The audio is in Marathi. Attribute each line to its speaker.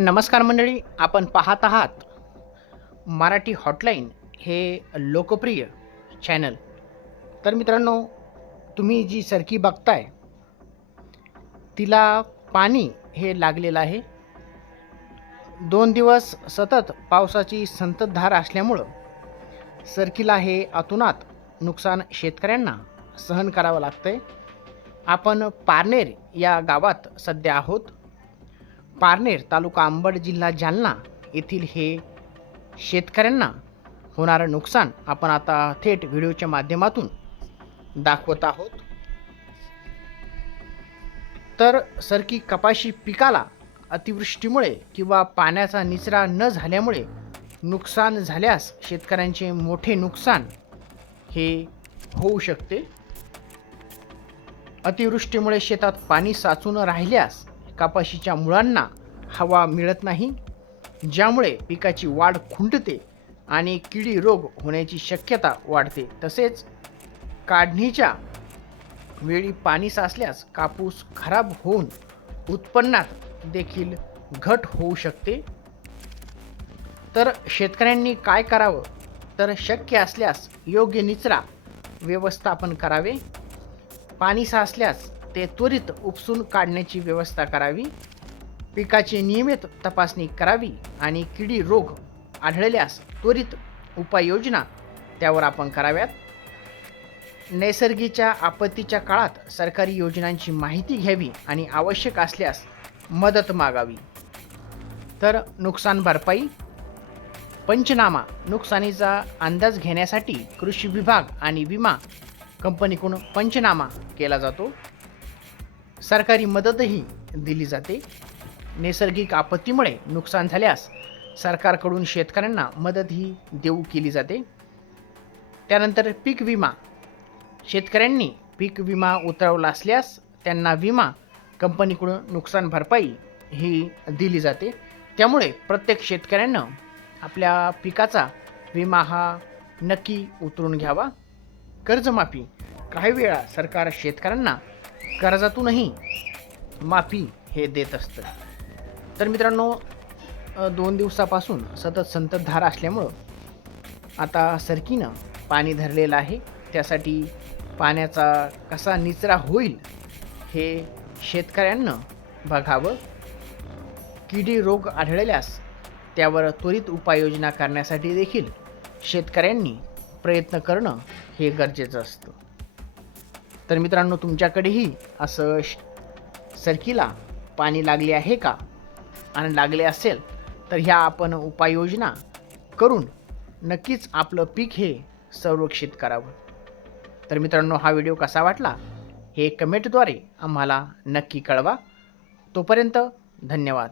Speaker 1: नमस्कार मंडळी आपण पाहत आहात मराठी हॉटलाईन हे लोकप्रिय चॅनल. तर मित्रांनो तुम्ही जी सरकी बघताय तिला पाणी हे लागलेलं आहे. दोन दिवस सतत पावसाची संततधार असल्यामुळं सरकीला हे अतुनात नुकसान शेतकऱ्यांना सहन करावं लागतंय. आपण पारनेर या गावात सध्या आहोत. पारनेर तालुका अंबड जिल्हा जालना येथील हे शेतकऱ्यांना होणारं नुकसान आपण आता थेट व्हिडिओच्या माध्यमातून दाखवत आहोत. तर सरकी कपाशी पिकाला अतिवृष्टीमुळे किंवा पाण्याचा निचरा न झाल्यामुळे नुकसान झाल्यास शेतकऱ्यांचे मोठे नुकसान हे होऊ शकते. अतिवृष्टीमुळे शेतात पाणी साचून राहिल्यास कपाशीच्या मुळांना हवा मिळत नाही ज्यामुळे पिकाची वाढ खुंटते आणि किडी रोग होण्याची शक्यता वाढते. तसेच काढणीच्या वेळी पाणी साचल्यास कापूस खराब होऊन उत्पन्नात देखील घट होऊ शकते. तर शेतकऱ्यांनी काय करावं? तर शक्य असल्यास योग्य निचरा व्यवस्थापन करावे. पाणी साचल्यास ते त्वरित उपसून काढण्याची व्यवस्था करावी. पिकाची नियमित तपासणी करावी आणि किडी रोग आढळल्यास त्वरित उपाययोजना त्यावर आपण कराव्यात. नैसर्गिकच्या आपत्तीच्या काळात सरकारी योजनांची माहिती घ्यावी आणि आवश्यक असल्यास मदत मागावी. तर नुकसान भरपाई. पंचनामा. नुकसानीचा अंदाज घेण्यासाठी कृषी विभाग आणि विमा कंपनीकडून पंचनामा केला जातो. सरकारी मदतही दिली जाते. नैसर्गिक आपत्तीमुळे नुकसान झाल्यास सरकारकडून शेतकऱ्यांना मदतही देऊ केली जाते. त्यानंतर पीक विमा. शेतकऱ्यांनी पीक विमा उतरवला असल्यास त्यांना विमा कंपनीकडून नुकसान भरपाई ही दिली जाते. त्यामुळे प्रत्येक शेतकऱ्यानं आपल्या पिकाचा विमा हा नक्की उतरून घ्यावा. कर्जमाफी. काही वेळा सरकार शेतकऱ्यांना कर्जातूनही माफी हे देत असतं. तर मित्रांनो दोन दिवसापासून सतत संततधार असल्यामुळं आता सरकीनं पाणी धरलेलं आहे. त्यासाठी पाण्याचा कसा निचरा होईल हे शेतकऱ्यांना बघावं. किडी रोग आढळल्यास त्यावर त्वरित उपाययोजना करण्यासाठी देखील शेतकऱ्यांनी प्रयत्न करणं हे गरजेचं असतं. तर मित्रांनो तुमच्याकडेही असं श- सरकीला पाणी लागले आहे का? आणि लागले असेल तर ह्या आपण उपाययोजना करून नक्कीच आपलं पीक हे संरक्षित करावं. तर मित्रांनो हा व्हिडिओ कसा वाटला हे कमेंटद्वारे आम्हाला नक्की कळवा. तोपर्यंत धन्यवाद.